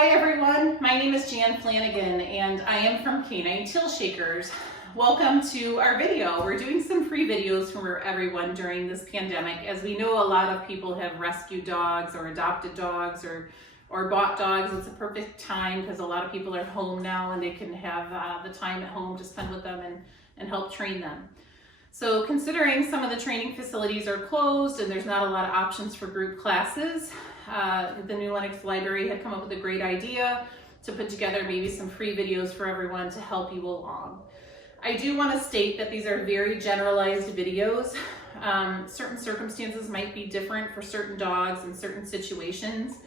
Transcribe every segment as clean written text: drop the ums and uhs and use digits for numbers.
Hi everyone, my name is Jan Flanagan and I am from Canine Tail Shakers. Welcome to our video. We're doing some free videos for everyone during this pandemic. As we know, a lot of people have rescued dogs or adopted dogs or bought dogs. It's a perfect time because a lot of people are home now and they can have the time at home to spend with them and help train them. So considering some of the training facilities are closed and there's not a lot of options for group classes, the New Lenox Library had come up with a great idea to put together maybe some free videos for everyone to help you along. I do want to state that these are very generalized videos. Certain circumstances might be different for certain dogs in certain situations.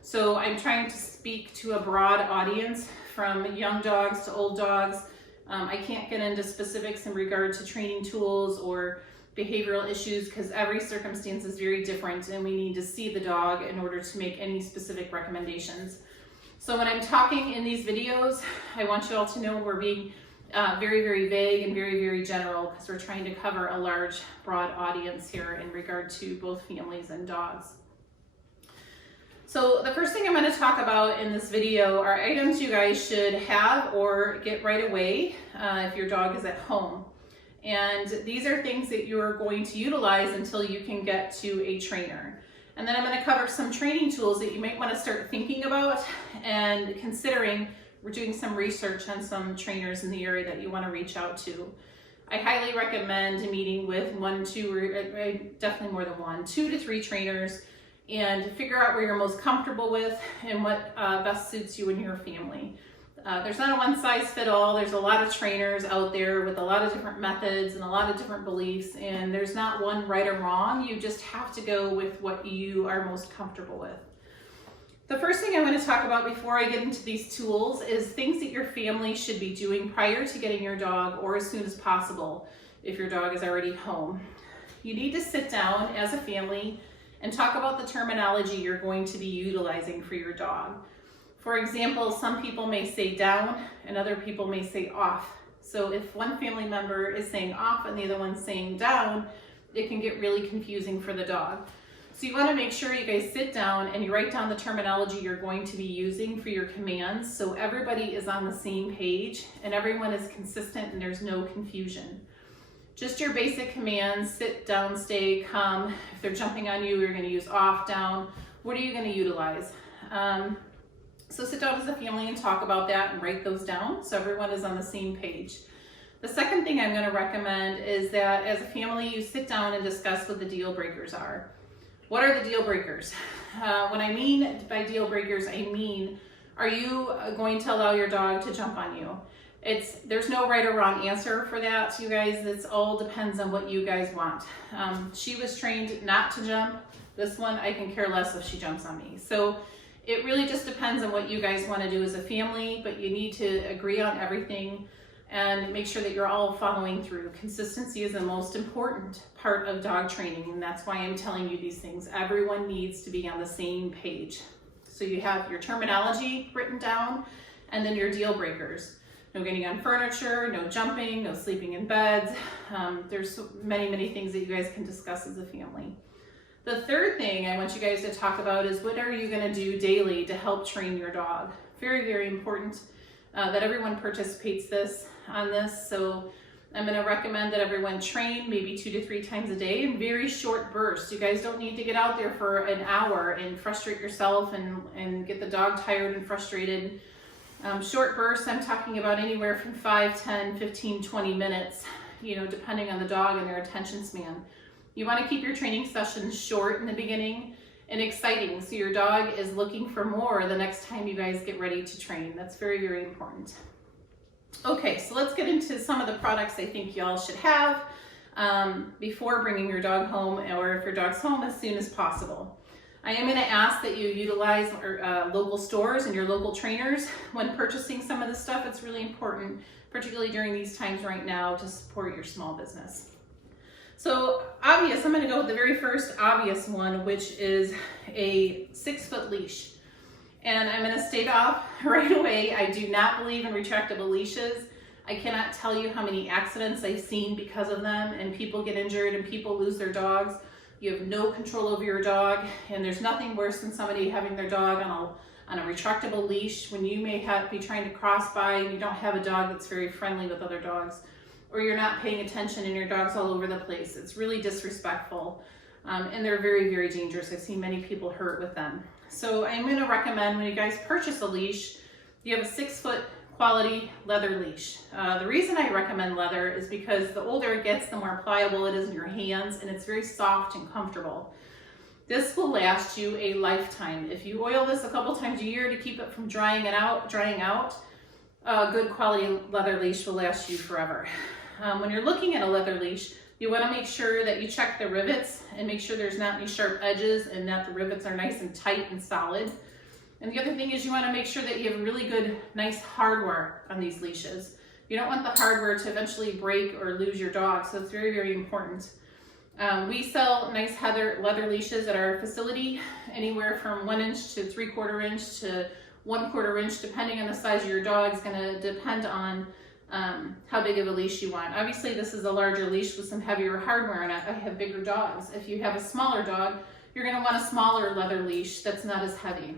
So I'm trying to speak to a broad audience from young dogs to old dogs. I can't get into specifics in regard to training tools or behavioral issues because every circumstance is very different and we need to see the dog in order to make any specific recommendations. So when I'm talking in these videos, I want you all to know we're being very, very vague and very, very general because we're trying to cover a large, broad audience here in regard to both families and dogs. So the first thing I'm going to talk about in this video are items you guys should have or get right away if your dog is at home. And these are things that you're going to utilize until you can get to a trainer. And then I'm going to cover some training tools that you might want to start thinking about and considering. We're doing some research on some trainers in the area that you want to reach out to. I highly recommend meeting with one, two, or definitely more than one, 2 to 3 trainers and figure out where you're most comfortable with and what best suits you and your family. There's not a one-size-fits-all. There's a lot of trainers out there with a lot of different methods and a lot of different beliefs, and there's not one right or wrong. You just have to go with what you are most comfortable with. The first thing I'm going to talk about before I get into these tools is things that your family should be doing prior to getting your dog or as soon as possible if your dog is already home. You need to sit down as a family and talk about the terminology you're going to be utilizing for your dog. For example, some people may say down and other people may say off. So if one family member is saying off and the other one's saying down, it can get really confusing for the dog. So you want to make sure you guys sit down and you write down the terminology you're going to be using for your commands so everybody is on the same page and everyone is consistent and there's no confusion. Just your basic commands: sit, down, stay, come. If they're jumping on you, you're going to use off, down. What are you going to utilize? So sit down as a family and talk about that and write those down so everyone is on the same page. The second thing I'm going to recommend is that as a family you sit down and discuss what the deal breakers are. What are the deal breakers? When I mean by deal breakers, I mean, are you going to allow your dog to jump on you? There's no right or wrong answer for that, you guys. It all depends on what you guys want. She was trained not to jump. This one, I can care less if she jumps on me. So it really just depends on what you guys want to do as a family, but you need to agree on everything and make sure that you're all following through. Consistency is the most important part of dog training, and that's why I'm telling you these things. Everyone needs to be on the same page. So you have your terminology written down and then your deal breakers. No getting on furniture, no jumping, no sleeping in beds. There's many, many things that you guys can discuss as a family. The third thing I want you guys to talk about is what are you going to do daily to help train your dog? Very, very important that everyone participates on this. So I'm going to recommend that everyone train maybe 2 to 3 times a day in very short bursts. You guys don't need to get out there for an hour and frustrate yourself and get the dog tired and frustrated. Short bursts, I'm talking about anywhere from 5, 10, 15, 20 minutes, depending on the dog and their attention span. You want to keep your training sessions short in the beginning and exciting so your dog is looking for more the next time you guys get ready to train. That's very, very important. Okay, so let's get into some of the products I think y'all should have before bringing your dog home, or if your dog's home, as soon as possible. I am going to ask that you utilize local stores and your local trainers when purchasing some of this stuff. It's really important, particularly during these times right now, to support your small business. So obvious, I'm going to go with the very first obvious one, which is a 6-foot leash. And I'm going to state off right away, I do not believe in retractable leashes. I cannot tell you how many accidents I've seen because of them, and people get injured and people lose their dogs. You have no control over your dog, and there's nothing worse than somebody having their dog on a retractable leash when you may be trying to cross by and you don't have a dog that's very friendly with other dogs, or you're not paying attention and your dog's all over the place. It's really disrespectful, and they're very, very dangerous. I've seen many people hurt with them. So I'm going to recommend when you guys purchase a leash, you have a 6-foot quality leather leash. The reason I recommend leather is because the older it gets, the more pliable it is in your hands, and it's very soft and comfortable. This will last you a lifetime. If you oil this a couple times a year to keep it from drying out, a good quality leather leash will last you forever. When you're looking at a leather leash, you want to make sure that you check the rivets and make sure there's not any sharp edges and that the rivets are nice and tight and solid. And the other thing is you want to make sure that you have really good, nice hardware on these leashes. You don't want the hardware to eventually break or lose your dog, so it's very, very important. We sell nice leather leashes at our facility, anywhere from 1 inch to 3/4 inch to 1/4 inch, depending on the size of your dog. It's going to depend on how big of a leash you want. Obviously, this is a larger leash with some heavier hardware in it. I have bigger dogs. If you have a smaller dog, you're going to want a smaller leather leash that's not as heavy.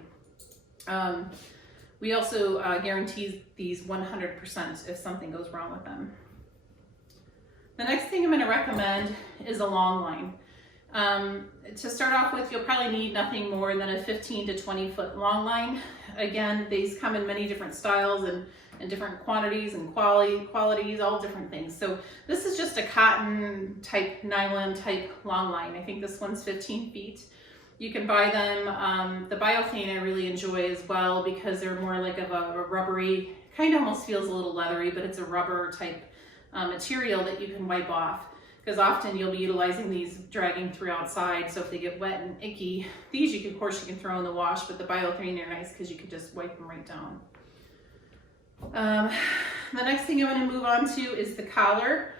We also guarantee these 100% if something goes wrong with them. The next thing I'm going to recommend is a long line. To start off with, you'll probably need nothing more than a 15 to 20 foot long line. Again, these come in many different styles and different quantities and qualities, all different things. So this is just a cotton type, nylon type long line. I think this one's 15 feet. You can buy them. The Biothane I really enjoy as well because they're more like of a rubbery, kind of almost feels a little leathery, but it's a rubber type material that you can wipe off, because often you'll be utilizing these dragging through outside. So if they get wet and icky, these of course you can throw in the wash, but the Biothane are nice because you can just wipe them right down. The next thing I'm going to move on to is the collar.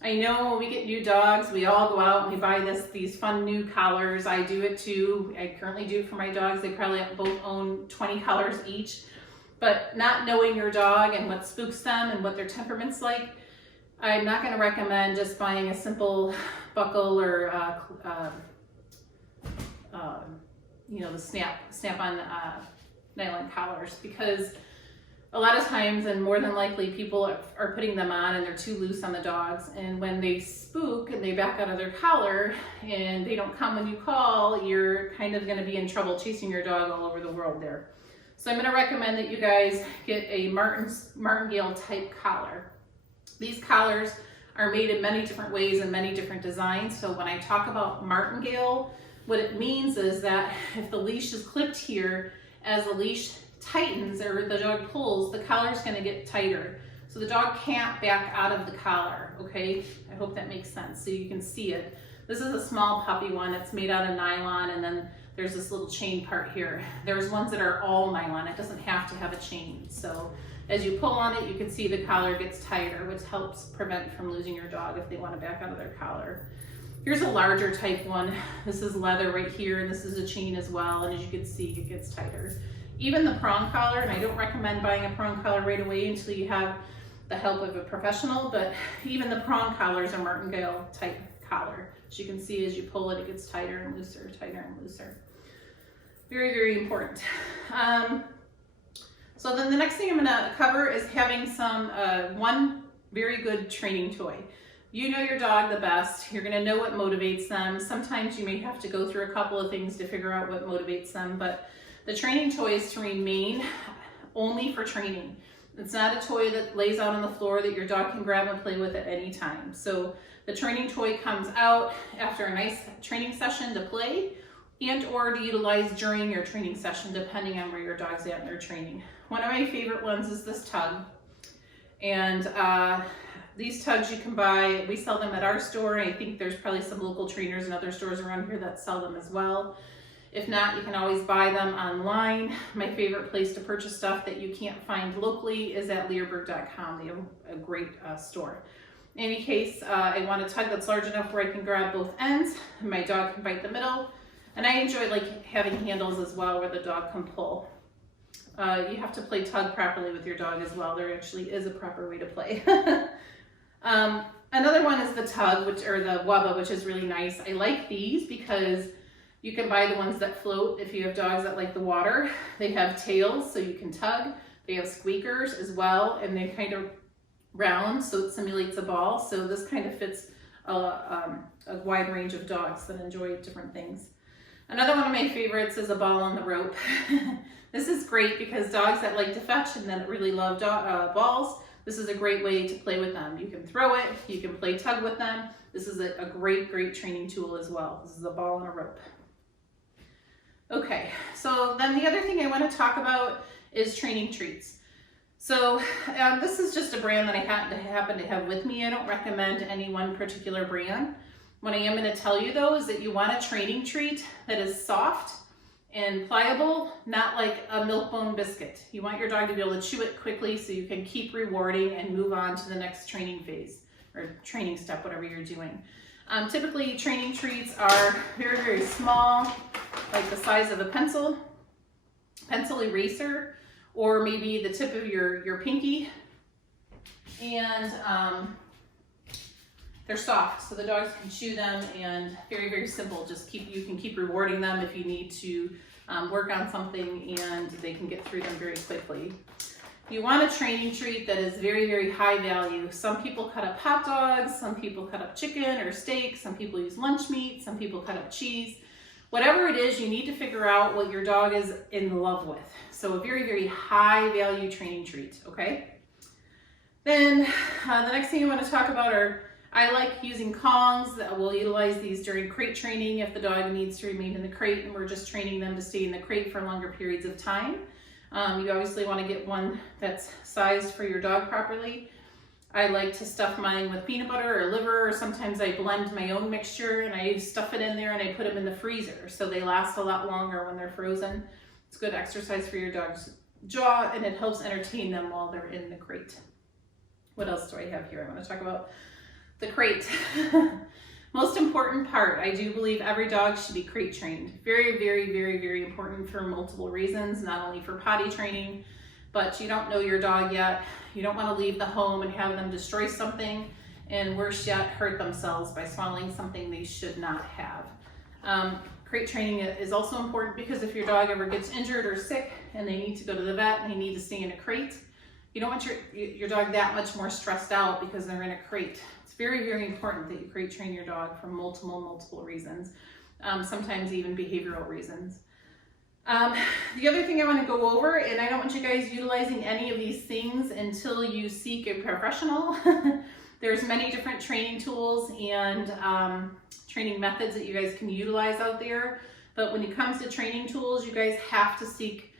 I know when we get new dogs, we all go out and we buy these fun new collars. I do it too. I currently do it for my dogs. They probably both own 20 collars each. But not knowing your dog and what spooks them and what their temperament's like, I'm not going to recommend just buying a simple buckle or the snap-on nylon collars, because a lot of times, and more than likely, people are putting them on and they're too loose on the dogs. And when they spook and they back out of their collar and they don't come when you call, you're kind of going to be in trouble chasing your dog all over the world there. So I'm going to recommend that you guys get a Martingale type collar. These collars are made in many different ways and many different designs. So when I talk about Martingale, what it means is that if the leash is clipped here, as the leash tightens or the dog pulls, the collar is going to get tighter. So the dog can't back out of the collar, okay? I hope that makes sense so you can see it. This is a small puppy one. It's made out of nylon, and then there's this little chain part here. There's ones that are all nylon. It doesn't have to have a chain. So as you pull on it, you can see the collar gets tighter, which helps prevent from losing your dog if they want to back out of their collar. Here's a larger type one. This is leather right here, and this is a chain as well. And as you can see, it gets tighter. Even the prong collar, and I don't recommend buying a prong collar right away until you have the help of a professional, but even the prong collar is a Martingale type collar. As you can see, as you pull it, it gets tighter and looser, tighter and looser. Very, very important. So then the next thing I'm gonna cover is having one very good training toy. You know your dog the best. You're gonna know what motivates them. Sometimes you may have to go through a couple of things to figure out what motivates them, but the training toy is to remain only for training. It's not a toy that lays out on the floor that your dog can grab and play with at any time. So the training toy comes out after a nice training session to play and or to utilize during your training session, depending on where your dog's at in their training. One of my favorite ones is this tug. And these tugs you can buy, we sell them at our store. I think there's probably some local trainers and other stores around here that sell them as well. If not, you can always buy them online. My favorite place to purchase stuff that you can't find locally is at learberg.com. They have a great store. In any case, I want a tug that's large enough where I can grab both ends and my dog can bite the middle. And I enjoy having handles as well where the dog can pull. You have to play tug properly with your dog as well. There actually is a proper way to play. Another one is the tug, or the wubba, which is really nice. I like these because You can buy the ones that float if you have dogs that like the water. They have tails so you can tug. They have squeakers as well, and they kind of round so it simulates a ball. So this kind of fits a wide range of dogs that enjoy different things. Another one of my favorites is a ball on the rope. This is great because dogs that like to fetch and that really love balls, this is a great way to play with them. You can throw it, you can play tug with them. This is a great training tool as well. This is a ball and a rope. Okay, so then the other thing I want to talk about is training treats. So this is just a brand that I happen to have with me. I don't recommend any one particular brand. What I am going to tell you though is that you want a training treat that is soft and pliable, not like a Milk-Bone biscuit. You want your dog to be able to chew it quickly so you can keep rewarding and move on to the next training phase or training step, whatever you're doing. Typically training treats are very small, like the size of a pencil eraser, or maybe the tip of your pinky, and they're soft so the dogs can chew them, and very simple. You can keep rewarding them if you need to work on something, and they can get through them very quickly. You want a training treat that is very high value. Some people cut up hot dogs, some people cut up chicken or steak, some people use lunch meat, some people cut up cheese. Whatever it is, you need to figure out what your dog is in love with. So a very high value training treat, okay? Then the next thing I want to talk about are, I like using Kongs. We'll utilize these during crate training if the dog needs to remain in the crate and we're just training them to stay in the crate for longer periods of time. You obviously want to get one that's sized for your dog properly. I like to stuff mine with peanut butter or liver, or sometimes I blend my own mixture and I stuff it in there and I put them in the freezer so they last a lot longer when they're frozen. It's good exercise for your dog's jaw and it helps entertain them while they're in the crate. What else do I have here? I want to talk about the crate. Most important part, I do believe every dog should be crate trained. Very important for multiple reasons, not only for potty training, but you don't know your dog yet. You don't want to leave the home and have them destroy something, and worse yet, hurt themselves by swallowing something they should not have. Crate training is also important because if your dog ever gets injured or sick and they need to go to the vet and they need to stay in a crate, you don't want your dog that much more stressed out because they're in a crate. It's very important that you crate train your dog for multiple reasons, sometimes even behavioral reasons. The other thing I want to go over, and I don't want you guys utilizing any of these things until you seek a professional. There's many different training tools and training methods that you guys can utilize out there, but when it comes to training tools, you guys have to seek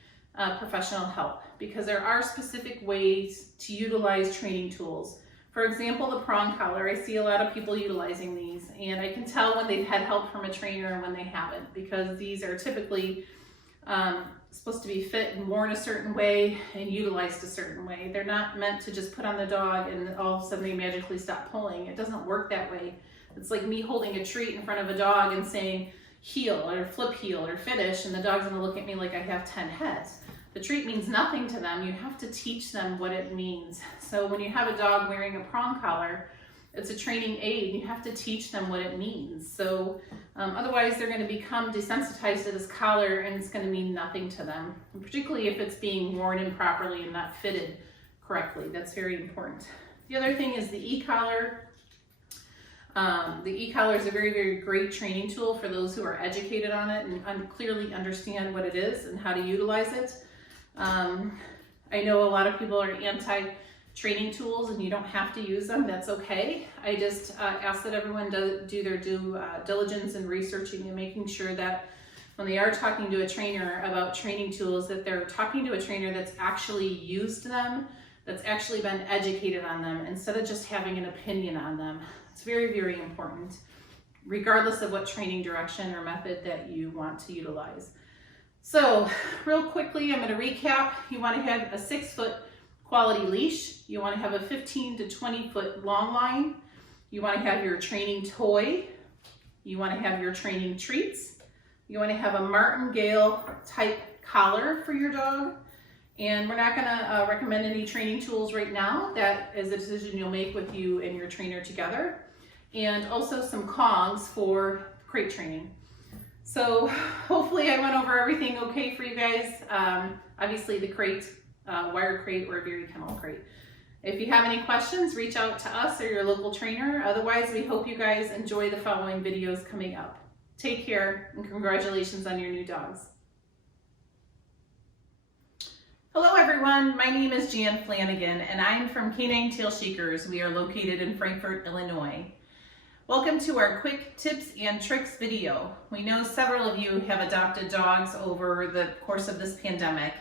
professional help because there are specific ways to utilize training tools. For example, the prong collar, I see a lot of people utilizing these, and I can tell when they've had help from a trainer and when they haven't, because these are typically supposed to be fit and worn a certain way and utilized a certain way. They're not meant to just put on the dog and all of a sudden they magically stop pulling. It doesn't work that way. It's like me holding a treat in front of a dog and saying heel or flip heel or finish, and the dog's gonna look at me like I have 10 heads. The treat means nothing to them. You have to teach them what it means. So when you have a dog wearing a prong collar, it's a training aid. You have to teach them what it means. So otherwise they're going to become desensitized to this collar and it's going to mean nothing to them, and particularly if it's being worn improperly and not fitted correctly. That's very important. The other thing is the e-collar. The e-collar is a very great training tool for those who are educated on it and clearly understand what it is and how to utilize it. I know a lot of people are anti-training tools and you don't have to use them. That's okay. I just ask that everyone do their due diligence in researching and making sure that when they are talking to a trainer about training tools, that they're talking to a trainer that's actually used them, that's actually been educated on them, instead of just having an opinion on them. It's very important, regardless of what training direction or method that you want to utilize. So real quickly, I'm going to recap. You want to have a 6-foot quality leash. You want to have a 15 to 20 foot long line. You want to have your training toy. You want to have your training treats. You want to have a Martingale type collar for your dog. And we're not going to recommend any training tools right now. That is a decision you'll make with you and your trainer together. And also some Kongs for crate training. So hopefully I went over everything okay for you guys. Obviously the crate, wire crate or Very Kennel crate. If you have any questions, reach out to us or your local trainer. Otherwise, we hope you guys enjoy the following videos coming up. Take care and congratulations on your new dogs. Hello everyone, my name is Jan Flanagan and I'm from Canine Tail Shakers. We are located in Frankfort, Illinois. Welcome to our quick tips and tricks video. We know several of you have adopted dogs over the course of this pandemic,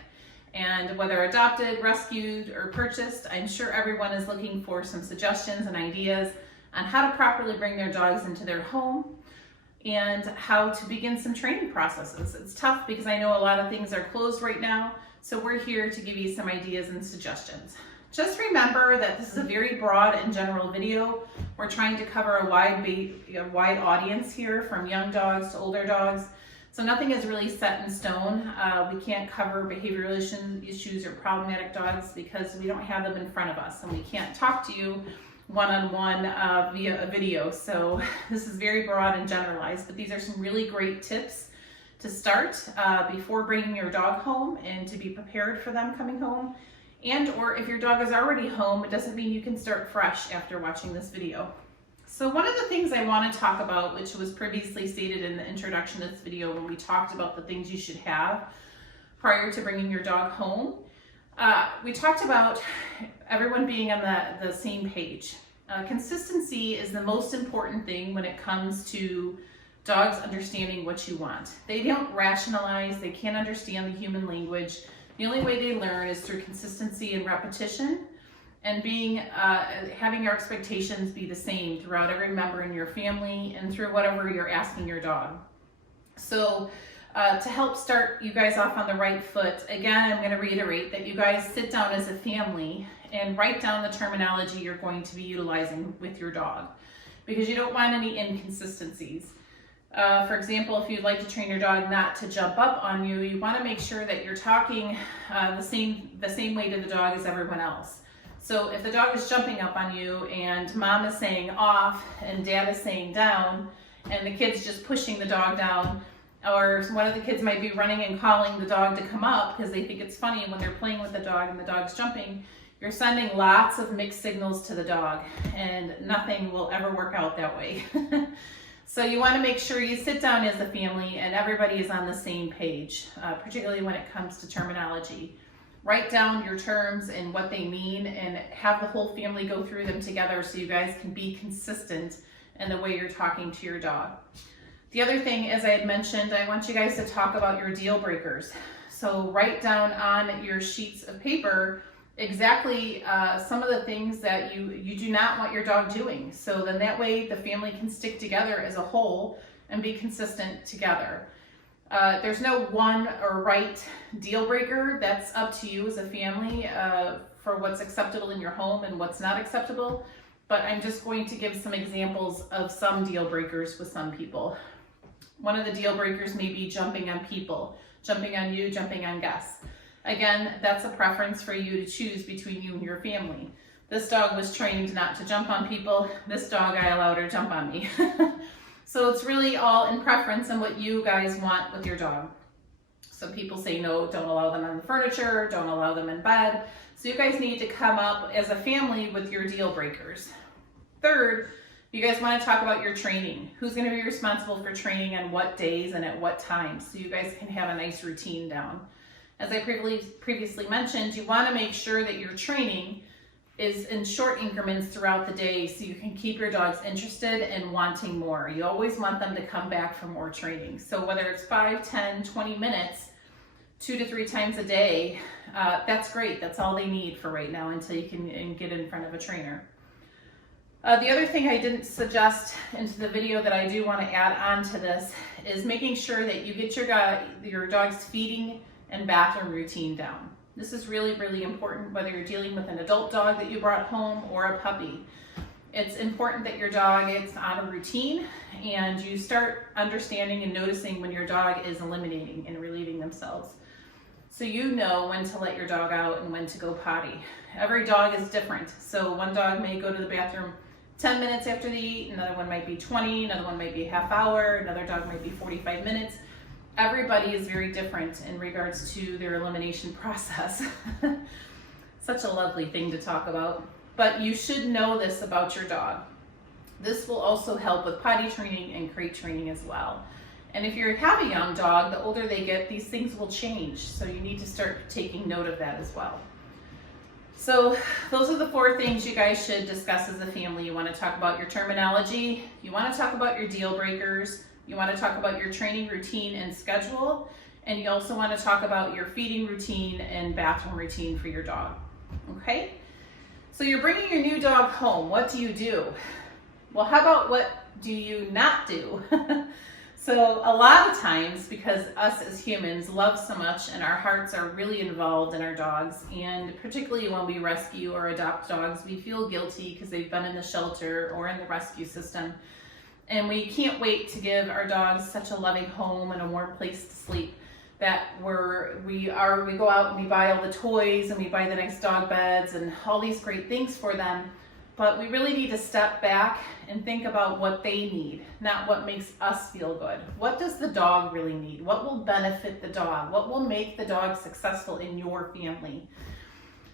and whether adopted, rescued, or purchased, I'm sure everyone is looking for some suggestions and ideas on how to properly bring their dogs into their home and how to begin some training processes. It's tough because I know a lot of things are closed right now, so we're here to give you some ideas and suggestions. Just remember that this is a very broad and general video. We're trying to cover a wide audience here, from young dogs to older dogs. So nothing is really set in stone. We can't cover behavioral issues or problematic dogs because we don't have them in front of us, and we can't talk to you one-on-one via a video. So this is very broad and generalized, but these are some really great tips to start before bringing your dog home and to be prepared for them coming home. And or if your dog is already home, it doesn't mean you can start fresh after watching this video. So one of the things I want to talk about, which was previously stated in the introduction to this video when we talked about the things you should have prior to bringing your dog home, we talked about everyone being on the same page. Consistency is the most important thing when it comes to dogs understanding what you want. They don't rationalize, they can't understand the human language. The only way they learn is through consistency and repetition, and having your expectations be the same throughout every member in your family and through whatever you're asking your dog. So to help start you guys off on the right foot, again, I'm going to reiterate that you guys sit down as a family and write down the terminology you're going to be utilizing with your dog, because you don't want any inconsistencies. For example, if you'd like to train your dog not to jump up on you, you want to make sure that you're talking the same way to the dog as everyone else. So if the dog is jumping up on you and mom is saying off and dad is saying down, and the kid's just pushing the dog down, or one of the kids might be running and calling the dog to come up because they think it's funny when they're playing with the dog and the dog's jumping, you're sending lots of mixed signals to the dog, and nothing will ever work out that way. So you want to make sure you sit down as a family and everybody is on the same page, particularly when it comes to terminology. Write down your terms and what they mean and have the whole family go through them together so you guys can be consistent in the way you're talking to your dog. The other thing, as I had mentioned, I want you guys to talk about your deal breakers. So write down on your sheets of paper exactly some of the things that you do not want your dog doing. So then that way the family can stick together as a whole and be consistent together. There's no one or right deal breaker. That's up to you as a family for what's acceptable in your home and what's not acceptable. But I'm just going to give some examples of some deal breakers with some people. One of the deal breakers may be jumping on people, jumping on you, jumping on guests. Again, that's a preference for you to choose between you and your family. This dog was trained not to jump on people. This dog, I allowed her to jump on me. So it's really all in preference and what you guys want with your dog. So people say no, don't allow them on the furniture, don't allow them in bed. So you guys need to come up as a family with your deal breakers. Third, you guys want to talk about your training. Who's going to be responsible for training on what days and at what times, so you guys can have a nice routine down. As I previously mentioned, you want to make sure that your training is in short increments throughout the day so you can keep your dogs interested and wanting more. You always want them to come back for more training. So whether it's 5, 10, 20 minutes, 2 to 3 times a day, that's great. That's all they need for right now until you can get in front of a trainer. The other thing I didn't suggest into the video that I do want to add on to this is making sure that you get your dog's feeding and bathroom routine down. This is really, really important whether you're dealing with an adult dog that you brought home or a puppy. It's important that your dog is on a routine and you start understanding and noticing when your dog is eliminating and relieving themselves. So you know when to let your dog out and when to go potty. Every dog is different. So one dog may go to the bathroom 10 minutes after they eat, another one might be 20, another one might be a half hour, another dog might be 45 minutes. everybody is very different in regards to their elimination process. Such a lovely thing to talk about. But you should know this about your dog. This will also help with potty training and crate training as well. And if you have a young dog, the older they get, these things will change. So you need to start taking note of that as well. So those are the 4 things you guys should discuss as a family. You want to talk about your terminology. You want to talk about your deal breakers. You want to talk about your training routine and schedule. And you also want to talk about your feeding routine and bathroom routine for your dog. Okay? So you're bringing your new dog home. What do you do? Well, how about what do you not do? So a lot of times, because us as humans love so much and our hearts are really involved in our dogs, and particularly when we rescue or adopt dogs, we feel guilty because they've been in the shelter or in the rescue system. And we can't wait to give our dogs such a loving home and a warm place to sleep that we go out and we buy all the toys and we buy the nice dog beds and all these great things for them. But we really need to step back and think about what they need, not what makes us feel good. What does the dog really need? What will benefit the dog? What will make the dog successful in your family?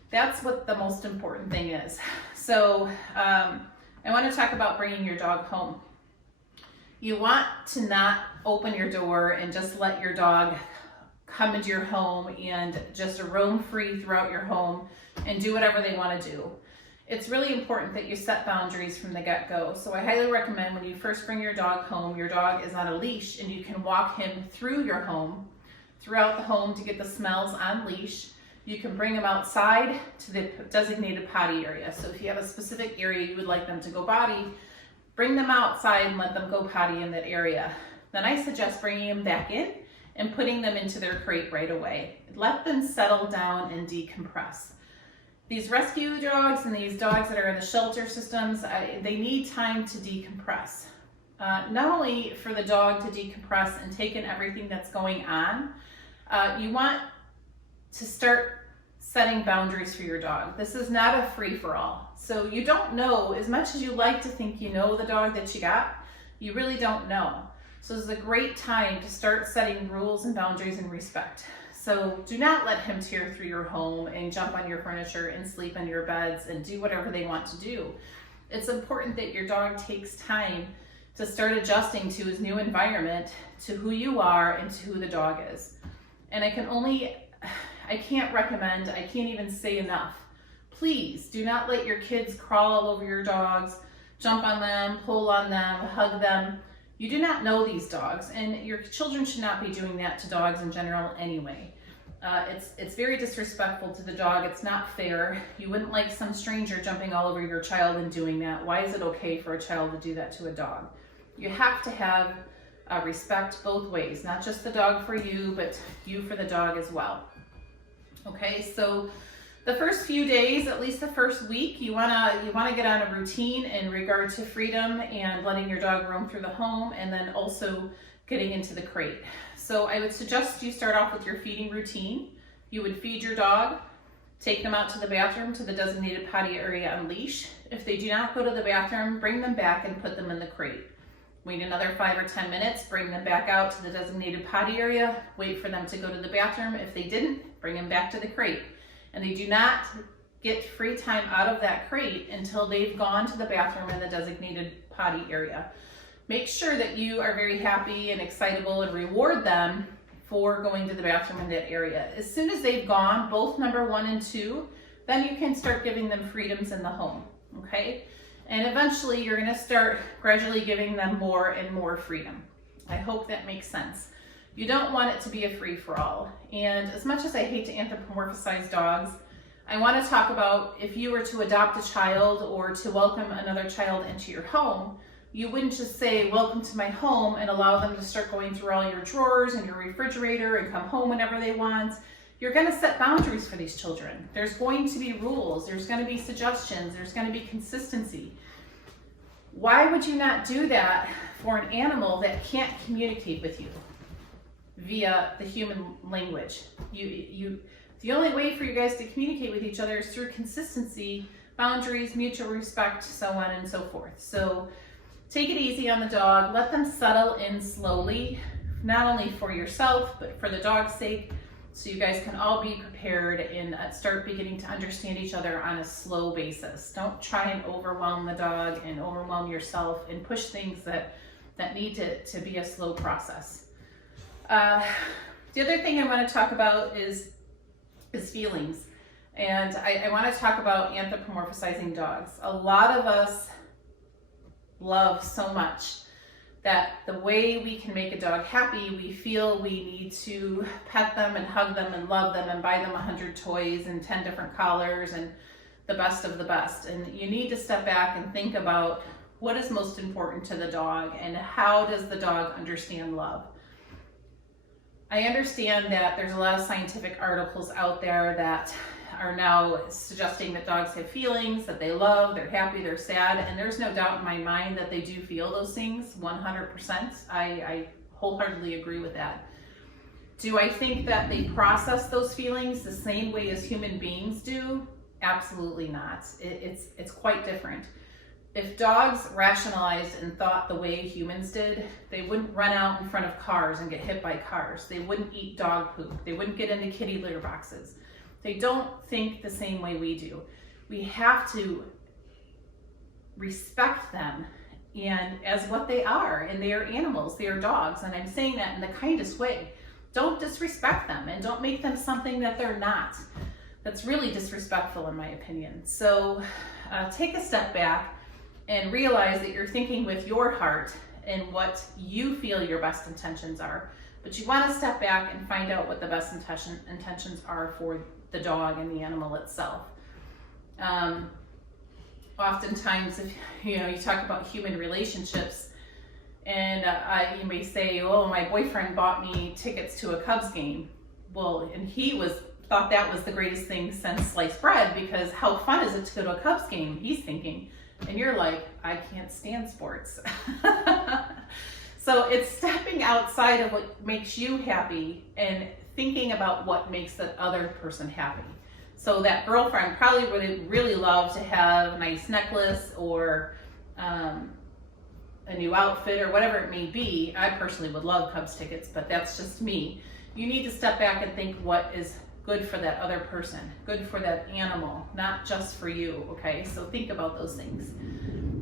That's what the most important thing is. So I want to talk about bringing your dog home. You want to not open your door and just let your dog come into your home and just roam free throughout your home and do whatever they want to do. It's really important that you set boundaries from the get-go. So I highly recommend when you first bring your dog home, your dog is on a leash and you can walk him through your home, throughout the home to get the smells on leash. You can bring them outside to the designated potty area. So if you have a specific area you would like them to go potty, bring them outside and let them go potty in that area. Then I suggest bringing them back in and putting them into their crate right away. Let them settle down and decompress. These rescue dogs and these dogs that are in the shelter systems, they need time to decompress. Not only for the dog to decompress and take in everything that's going on, you want to start setting boundaries for your dog. This is not a free-for-all. So you don't know, as much as you like to think you know the dog that you got, you really don't know. So this is a great time to start setting rules and boundaries and respect. So do not let him tear through your home and jump on your furniture and sleep in your beds and do whatever they want to do. It's important that your dog takes time to start adjusting to his new environment, to who you are and to who the dog is. And I can't recommend, I can't even say enough. Please do not let your kids crawl all over your dogs, jump on them, pull on them, hug them. You do not know these dogs, and your children should not be doing that to dogs in general anyway. It's very disrespectful to the dog. It's not fair. You wouldn't like some stranger jumping all over your child and doing that. Why is it okay for a child to do that to a dog? You have to have respect both ways, not just the dog for you, but you for the dog as well. Okay, so the first few days, at least the first week, you wanna get on a routine in regard to freedom and letting your dog roam through the home, and then also getting into the crate. So I would suggest you start off with your feeding routine. You would feed your dog, take them out to the bathroom to the designated potty area on leash. If they do not go to the bathroom, bring them back and put them in the crate. Wait another 5 or 10 minutes, bring them back out to the designated potty area, wait for them to go to the bathroom. If they didn't, bring them back to the crate. And they do not get free time out of that crate until they've gone to the bathroom in the designated potty area. Make sure that you are very happy and excitable and reward them for going to the bathroom in that area. As soon as they've gone, both number 1 and 2, then you can start giving them freedoms in the home, okay? And eventually you're gonna start gradually giving them more and more freedom. I hope that makes sense. You don't want it to be a free-for-all. And as much as I hate to anthropomorphize dogs, I want to talk about if you were to adopt a child or to welcome another child into your home, you wouldn't just say, welcome to my home, and allow them to start going through all your drawers and your refrigerator and come home whenever they want. You're going to set boundaries for these children. There's going to be rules, there's going to be suggestions, there's going to be consistency. Why would you not do that for an animal that can't communicate with you via the human language? The only way for you guys to communicate with each other is through consistency, boundaries, mutual respect, so on and so forth. So take it easy on the dog. Let them settle in slowly not only for yourself, but for the dog's sake, so you guys can all be prepared and start beginning to understand each other on a slow basis. Don't try and overwhelm the dog and overwhelm yourself and push things that need to be a slow process. The other thing I want to talk about is feelings. And I want to talk about anthropomorphizing dogs. A lot of us love so much that the way we can make a dog happy, we feel we need to pet them and hug them and love them and buy them 100 toys and 10 different collars and the best of the best. And you need to step back and think about what is most important to the dog and how does the dog understand love. I understand that there's a lot of scientific articles out there that are now suggesting that dogs have feelings, that they love, they're happy, they're sad, and there's no doubt in my mind that they do feel those things 100%. I wholeheartely agree with that. Do I think that they process those feelings the same way as human beings do? Absolutely not. It's quite different. If dogs rationalized and thought the way humans did, they wouldn't run out in front of cars and get hit by cars. They wouldn't eat dog poop. They wouldn't get into kitty litter boxes. They don't think the same way we do. We have to respect them and as what they are, and they are animals, they are dogs, and I'm saying that in the kindest way. Don't disrespect them and don't make them something that they're not. That's really disrespectful in my opinion. So take a step back and realize that you're thinking with your heart and what you feel your best intentions are. But you want to step back and find out what the best intentions are for the dog and the animal itself. Oftentimes, if you talk about human relationships, and you may say, "Oh, my boyfriend bought me tickets to a Cubs game." Well, and he thought that was the greatest thing since sliced bread, because how fun is it to go to a Cubs game? He's thinking, and you're like, "I can't stand sports." So it's stepping outside of what makes you happy and thinking about what makes the other person happy. So that girlfriend probably would really love to have a nice necklace or a new outfit or whatever it may be. I personally would love Cubs tickets, but that's just me. You need to step back and think what is good for that other person, good for that animal, not just for you, okay? So think about those things.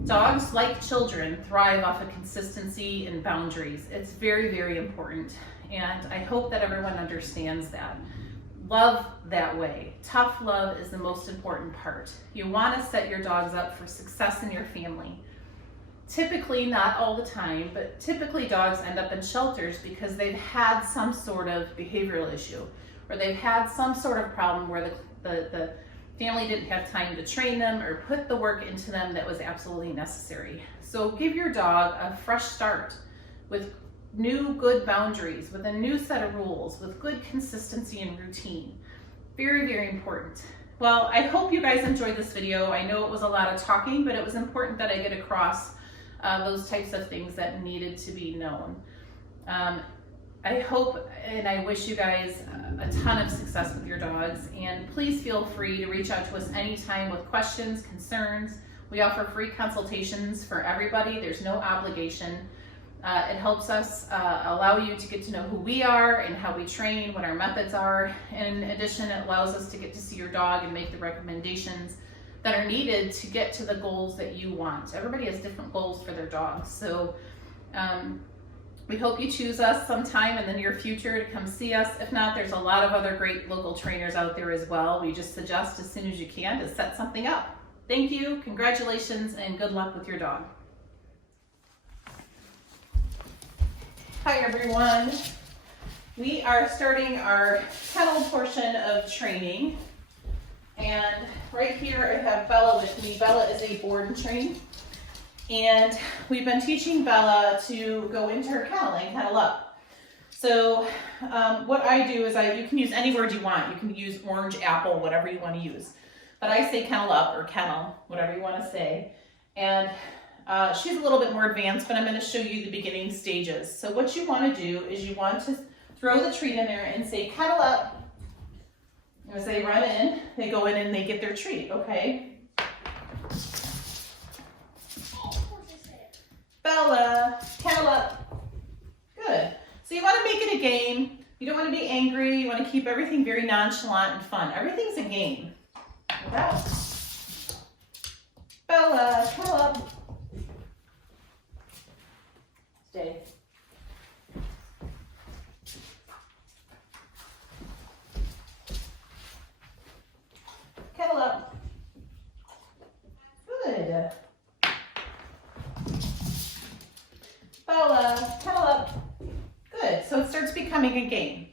Dogs, like children, thrive off of consistency and boundaries. It's very, very important. And I hope that everyone understands that. Love that way. Tough love is the most important part. You want to set your dogs up for success in your family. Typically, not all the time, but typically dogs end up in shelters because they've had some sort of behavioral issue, or they've had some sort of problem where the family didn't have time to train them or put the work into them that was absolutely necessary. So give your dog a fresh start with new good boundaries, with a new set of rules, with good consistency and routine. Very, very important. Well, I hope you guys enjoyed this video. I know it was a lot of talking, but it was important that I get across those types of things that needed to be known. I hope and I wish you guys a ton of success with your dogs, and please feel free to reach out to us anytime with questions, concerns. We offer free consultations for everybody. There's no obligation. It helps us allow you to get to know who we are and how we train, what our methods are. And in addition, it allows us to get to see your dog and make the recommendations that are needed to get to the goals that you want. Everybody has different goals for their dogs. So we hope you choose us sometime in the near future to come see us. If not, there's a lot of other great local trainers out there as well. We just suggest as soon as you can to set something up. Thank you, congratulations, and good luck with your dog. Hi everyone. We are starting our kennel portion of training. And right here I have Bella with me. Bella is a board and train. And we've been teaching Bella to go into her kennel and kennel up. So what I do is you can use any word you want. You can use orange, apple, whatever you want to use. But I say kennel up or kennel, whatever you want to say. And she's a little bit more advanced, but I'm going to show you the beginning stages. So what you want to do is you want to throw the treat in there and say kennel up. As they run in, they go in and they get their treat, okay? Bella, kennel up. Good. So you want You don't want to be angry. You want to keep everything very nonchalant and fun. Everything's a game. Without. Bella, come up. Stay. Kennel up. Good. Bella, kennel up. Good. So it starts becoming a game.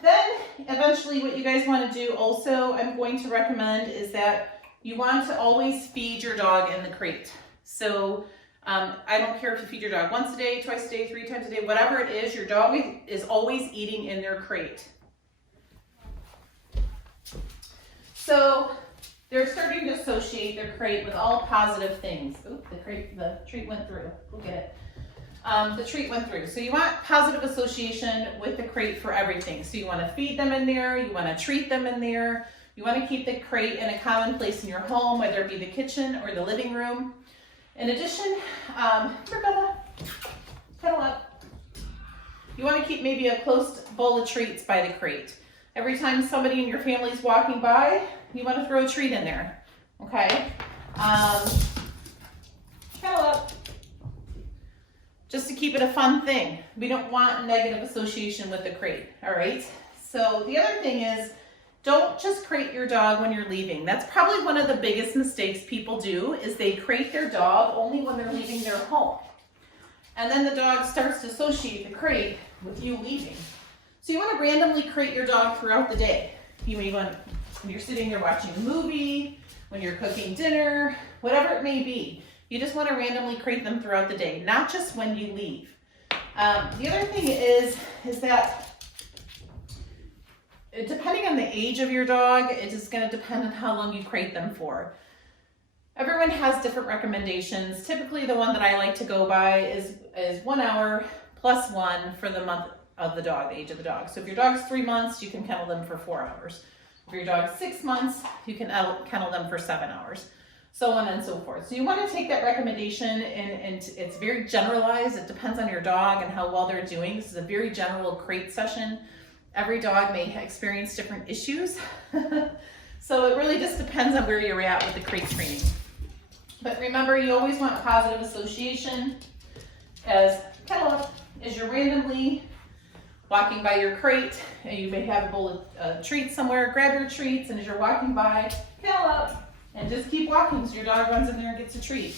Then eventually what you guys want to do also, I'm going to recommend is that you want to always feed your dog in the crate. So I don't care if you feed your dog once a day, twice a day, 3 times a day, whatever it is, your dog is always eating in their crate. So they're starting to associate their crate with all positive things. Oop, the treat went through. We'll get it. The treat went through. So you want positive association with the crate for everything. So you want to feed them in there. You want to treat them in there. You want to keep the crate in a common place in your home, whether it be the kitchen or the living room. In addition, Bella, cuddle up. You want to keep maybe a close bowl of treats by the crate. Every time somebody in your family is walking by, you want to throw a treat in there. Okay? Cuddle up. Just to keep it a fun thing. We don't want a negative association with the crate, all right? So the other thing is, don't just crate your dog when you're leaving. That's probably one of the biggest mistakes people do, is they crate their dog only when they're leaving their home. And then the dog starts to associate the crate with you leaving. So you want to randomly crate your dog throughout the day. You may want, when you're sitting there watching a movie, when you're cooking dinner, whatever it may be. You just want to randomly crate them throughout the day, not just when you leave. The other thing is that depending on the age of your dog, it is going to depend on how long you crate them for. Everyone has different recommendations. Typically, the one that I like to go by is 1 hour plus 1 for the month of the dog, the age of the dog. So if your dog's 3 months, you can kennel them for 4 hours. If your dog's 6 months, you can kennel them for 7 hours. So on and so forth. So you want to take that recommendation, and it's very generalized. It depends on your dog and how well they're doing. This is a very general crate session. Every dog may experience different issues. So it really just depends on where you're at with the crate training. But remember, you always want positive association. As kennel up, as you're randomly walking by your crate, and you may have a bowl of treats somewhere, grab your treats, and as you're walking by, kennel up. And just keep walking so your dog runs in there and gets a treat.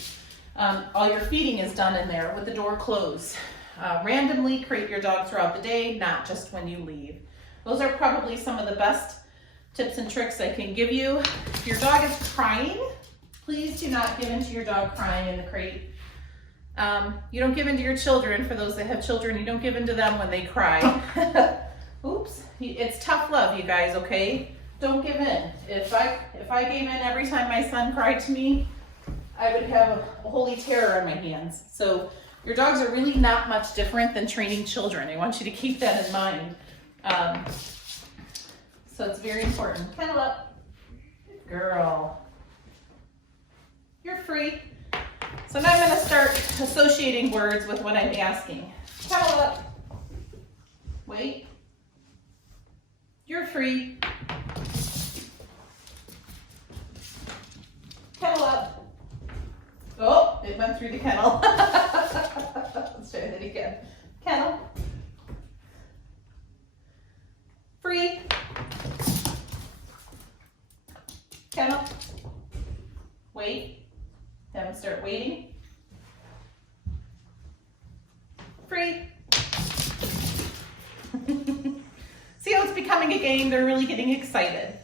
All your feeding is done in there with the door closed. Randomly crate your dog throughout the day, not just when you leave. Those are probably some of the best tips and tricks I can give you. If your dog is crying, please do not give in to your dog crying in the crate. You don't give in to your children. For those that have children, you don't give in to them when they cry. Oops, it's tough love, you guys, okay? Don't give in. If I gave in every time my son cried to me, I would have a holy terror on my hands. So your dogs are really not much different than training children. I want you to keep that in mind. So it's very important. Kennel up. Good girl. You're free. So now I'm going to start associating words with what I'm asking. Kennel up. Wait. You're free. Kennel up. Oh, it went through the kennel. Let's try that again. Kennel. Free. Kennel. Wait. Have them start waiting. Free. See how it's becoming a game? They're really getting excited.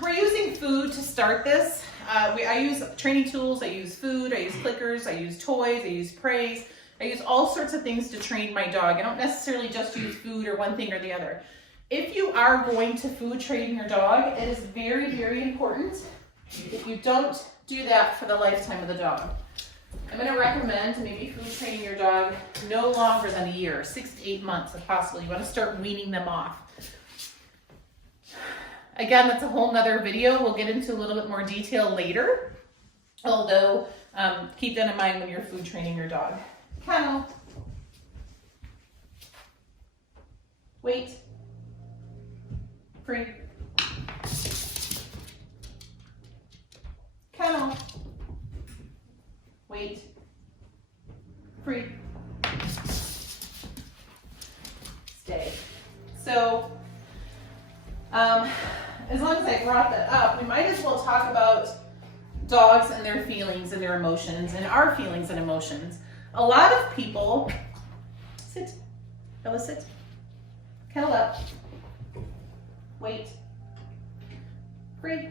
We're using food to start this. I use training tools, I use food, I use clickers, I use toys, I use praise. I use all sorts of things to train my dog. I don't necessarily just use food or one thing or the other. If you are going to food train your dog, it is very, very important if you don't do that for the lifetime of the dog. I'm going to recommend maybe food training your dog no longer than a year, 6 to 8 months if possible. You want to start weaning them off. Again, that's a whole nother video. We'll get into a little bit more detail later. Although, keep that in mind when you're food training your dog. Kennel. Wait. Free. Kennel. Wait. Free. Stay. So, as long as I brought that up, we might as well talk about dogs and their feelings and their emotions and our feelings and emotions. A lot of people, sit, Bella, sit, kennel up, wait, free.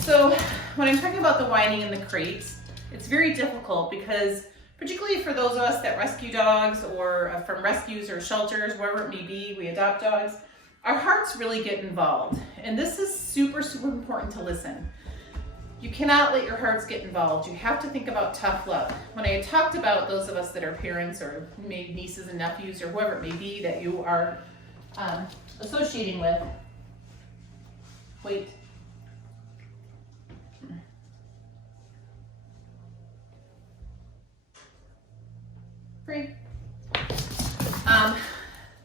So when I'm talking about the whining in the crates, it's very difficult because particularly for those of us that rescue dogs or from rescues or shelters, wherever it may be, we adopt dogs, our hearts really get involved. And this is super, super important to listen. You cannot let your hearts get involved. You have to think about tough love. When I talked about those of us that are parents or maybe nieces and nephews or whoever it may be that you are associating with, wait. Free.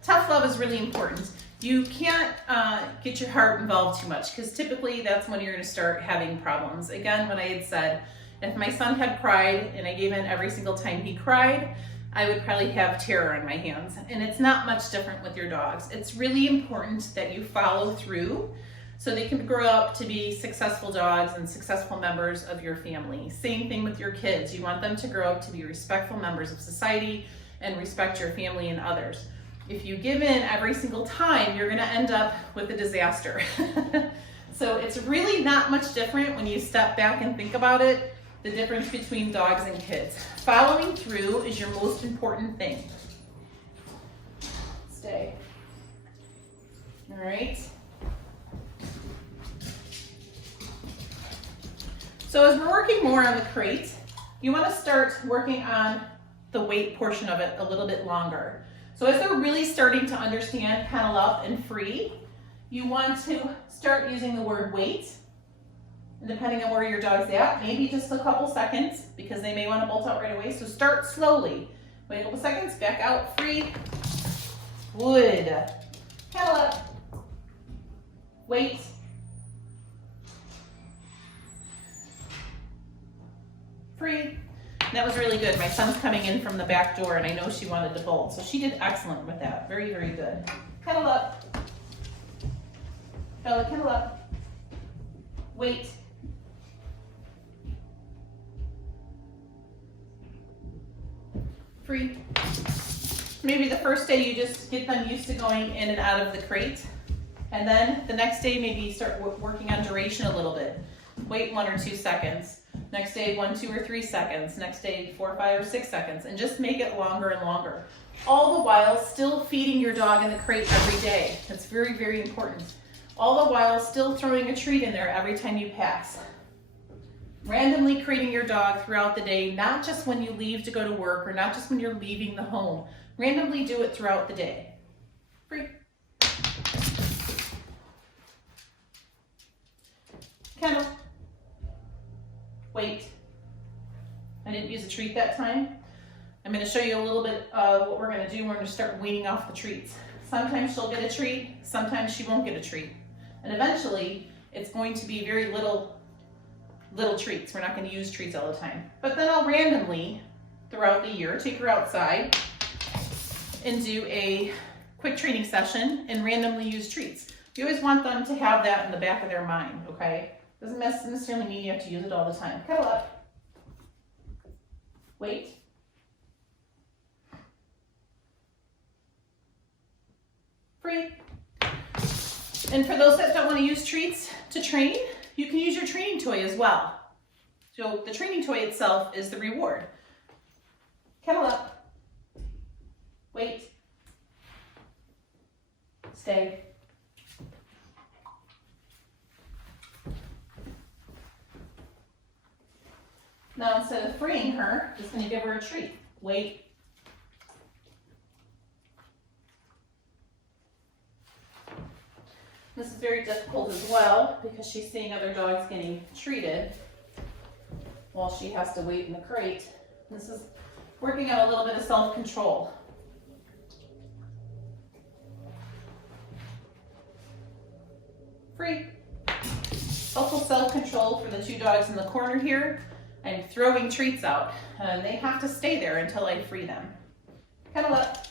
Tough love is really important. You can't get your heart involved too much because typically that's when you're going to start having problems. Again, when I had said, if my son had cried and I gave in every single time he cried, I would probably have terror on my hands. And it's not much different with your dogs. It's really important that you follow through so they can grow up to be successful dogs and successful members of your family. Same thing with your kids. You want them to grow up to be respectful members of society and respect your family and others. If you give in every single time, you're gonna end up with a disaster. So it's really not much different when you step back and think about it, the difference between dogs and kids. Following through is your most important thing. Stay. All right. So as we're working more on the crate, you want to start working on the weight portion of it a little bit longer. So as they're really starting to understand kennel up and free, you want to start using the word wait. And depending on where your dog's at, maybe just a couple seconds because they may want to bolt out right away. So start slowly. Wait a couple seconds, back out, free. Good. Kennel up. Wait. Free. That was really good. My son's coming in from the back door and I know she wanted to bolt. So she did excellent with that. Very, very good. Kennel up. Bella, kennel up. Wait. Free. Maybe the first day you just get them used to going in and out of the crate. And then the next day maybe start working on duration a little bit. Wait 1 or 2 seconds. Next day, 1, 2, or 3 seconds. Next day, 4, 5, or 6 seconds. And just make it longer and longer. All the while still feeding your dog in the crate every day. That's very, very important. All the while still throwing a treat in there every time you pass. Randomly creating your dog throughout the day, not just when you leave to go to work or not just when you're leaving the home. Randomly do it throughout the day. Free. Kennel. Wait. I didn't use a treat that time. I'm going to show you a little bit of what we're going to do. We're going to start weaning off the treats. Sometimes she'll get a treat, sometimes she won't get a treat. And eventually, it's going to be very little treats. We're not going to use treats all the time. But then I'll randomly, throughout the year, take her outside and do a quick training session and randomly use treats. You always want them to have that in the back of their mind, okay? Doesn't necessarily mean you have to use it all the time. Cuddle up. Wait. Free. And for those that don't want to use treats to train, you can use your training toy as well. So the training toy itself is the reward. Kennel up. Wait. Stay. Now instead of freeing her, just going to give her a treat. Wait. This is very difficult as well because she's seeing other dogs getting treated while she has to wait in the crate. This is working on a little bit of self-control. self-control for the two dogs in the corner here. I'm throwing treats out, and they have to stay there until I free them. Kennel up.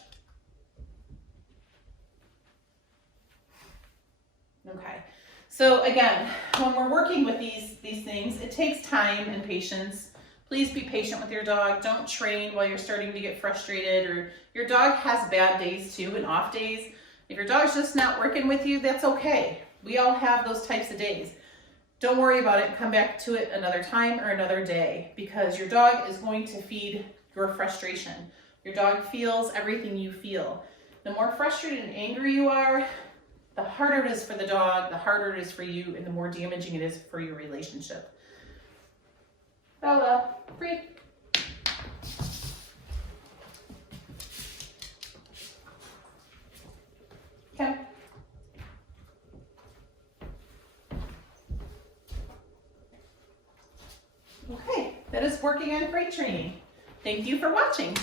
Okay, so again, when we're working with these things, it takes time and patience. Please be patient with your dog. Don't train while you're starting to get frustrated, or your dog has bad days too and off days. If your dog's just not working with you, that's okay. We all have those types of days. Don't worry about it. Come back to it another time or another day, because your dog is going to feed your frustration. Your dog feels everything you feel. The more frustrated and angry you are, the harder it is for the dog, the harder it is for you, and the more damaging it is for your relationship. Bella, free. Okay. Okay, that is working on crate training. Thank you for watching.